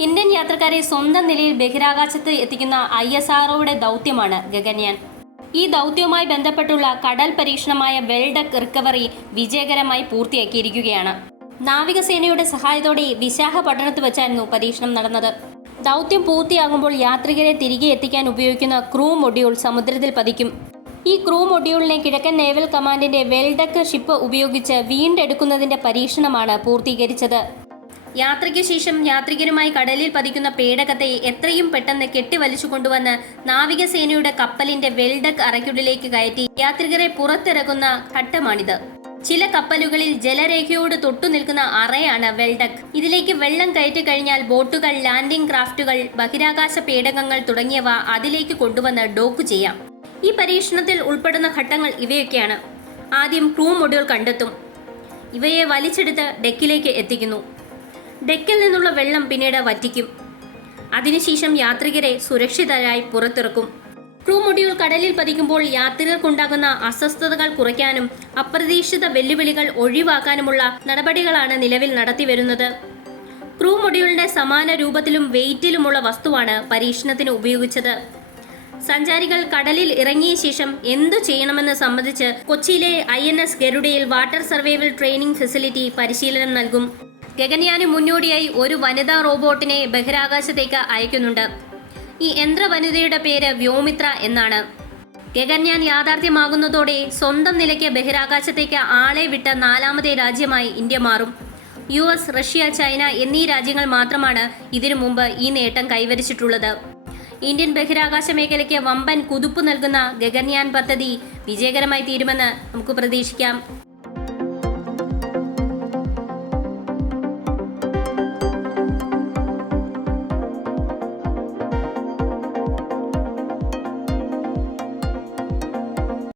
Indian യാത്രക്കാരെ സ്വന്തം നിലയിൽ ബഹിരാകാശത്ത് എത്തിക്കുന്ന ഐ എസ് ആർഒയുടെ ദൗത്യമാണ് ഗഗൻയാൻ. ഈ ദൗത്യവുമായി ബന്ധപ്പെട്ടുള്ള കടൽ പരീക്ഷണമായ വെൽഡക് റിക്കവറി വിജയകരമായി പൂർത്തിയാക്കിയിരിക്കുകയാണ്. നാവികസേനയുടെ സഹായത്തോടെ വിശാഖപട്ടണത്ത് വെച്ചായിരുന്നു പരീക്ഷണം നടന്നത്. ദൗത്യം പൂർത്തിയാകുമ്പോൾ യാത്രികരെ തിരികെ എത്തിക്കാൻ ഉപയോഗിക്കുന്ന ക്രൂ മൊഡ്യൂൾ സമുദ്രത്തിൽ പതിക്കും. ഈ ക്രൂ മൊഡ്യൂളിനെ കിഴക്കൻ നേവൽ കമാൻഡിന്റെ വെൽഡക് ഷിപ്പ് ഉപയോഗിച്ച് വീണ്ടെടുക്കുന്നതിന്റെ പരീക്ഷണമാണ് പൂർത്തീകരിച്ചത്. യാത്രയ്ക്ക് ശേഷം യാത്രികരുമായി കടലിൽ പതിക്കുന്ന പേടകത്തെ എത്രയും പെട്ടെന്ന് കെട്ടിവലിച്ചു കൊണ്ടുവന്ന് നാവികസേനയുടെ കപ്പലിന്റെ വെൽഡക് അറയ്ക്കുള്ളിലേക്ക് കയറ്റി യാത്രികരെ പുറത്തിറക്കുന്ന ഘട്ടമാണിത്. ചില കപ്പലുകളിൽ ജലരേഖയോട് തൊട്ടു നിൽക്കുന്ന അറയാണ് വെൽഡക്. ഇതിലേക്ക് വെള്ളം കയറ്റി കഴിഞ്ഞാൽ ബോട്ടുകൾ ലാൻഡിംഗ് ക്രാഫ്റ്റുകൾ ബഹിരാകാശ പേടകങ്ങൾ തുടങ്ങിയവ അതിലേക്ക് കൊണ്ടുവന്ന് ഡോക്ക് ചെയ്യാം. ഈ പരീക്ഷണത്തിൽ ഉൾപ്പെടുന്ന ഘട്ടങ്ങൾ ഇവയൊക്കെയാണ്. ആദ്യം ക്രൂ മൊഡ്യൂൾ കണ്ടെത്തും. ഇവയെ വലിച്ചെടുത്ത് ഡെക്കിലേക്ക് എത്തിക്കുന്നു. ഡെക്കിൽ നിന്നുള്ള വെള്ളം പിന്നീട് വറ്റിക്കും. അതിനുശേഷം യാത്രികരെ സുരക്ഷിതരായി പുറത്തിറക്കും. ക്രൂ മൊഡ്യൂൾ കടലിൽ പതിക്കുമ്പോൾ യാത്രികർക്കുണ്ടാകുന്ന അസ്വസ്ഥതകൾ കുറയ്ക്കാനും അപ്രതീക്ഷിത വെല്ലുവിളികൾ ഒഴിവാക്കാനുമുള്ള നടപടികളാണ് നിലവിൽ നടത്തിവരുന്നത്. ക്രൂ മൊഡ്യൂളിന്റെ സമാന രൂപത്തിലും വെയിറ്റിലുമുള്ള വസ്തുവാണ് പരീക്ഷണത്തിന് ഉപയോഗിച്ചത്. സഞ്ചാരികൾ കടലിൽ ഇറങ്ങിയ ശേഷം എന്തു ചെയ്യണമെന്ന് സംബന്ധിച്ച് കൊച്ചിയിലെ ഐ എൻ എസ് ഗരുഡയിൽ വാട്ടർ സർവൈവൽ ട്രെയിനിംഗ് ഫെസിലിറ്റി പരിശീലനം നൽകും. ഗഗൻയാന് മുന്നോടിയായി ഒരു വനിതാ റോബോട്ടിനെ ബഹിരാകാശത്തേക്ക് അയക്കുന്നുണ്ട്. ഈ യന്ത്ര വനിതയുടെ പേര് വ്യോമിത്ര എന്നാണ്. ഗഗൻയാൻ യാഥാർത്ഥ്യമാകുന്നതോടെ സ്വന്തം നിലയ്ക്ക് ബഹിരാകാശത്തേക്ക് ആളെ വിട്ട നാലാമത്തെ രാജ്യമായി ഇന്ത്യ മാറും. യു എസ് റഷ്യ ചൈന എന്നീ രാജ്യങ്ങൾ മാത്രമാണ് ഇതിനു മുമ്പ് ഈ നേട്ടം കൈവരിച്ചിട്ടുള്ളത്. ഇന്ത്യൻ ബഹിരാകാശ മേഖലയ്ക്ക് വമ്പൻ കുതിപ്പ് നൽകുന്ന ഗഗൻയാൻ പദ്ധതി വിജയകരമായി തീരുമെന്ന് നമുക്ക് പ്രതീക്ഷിക്കാം.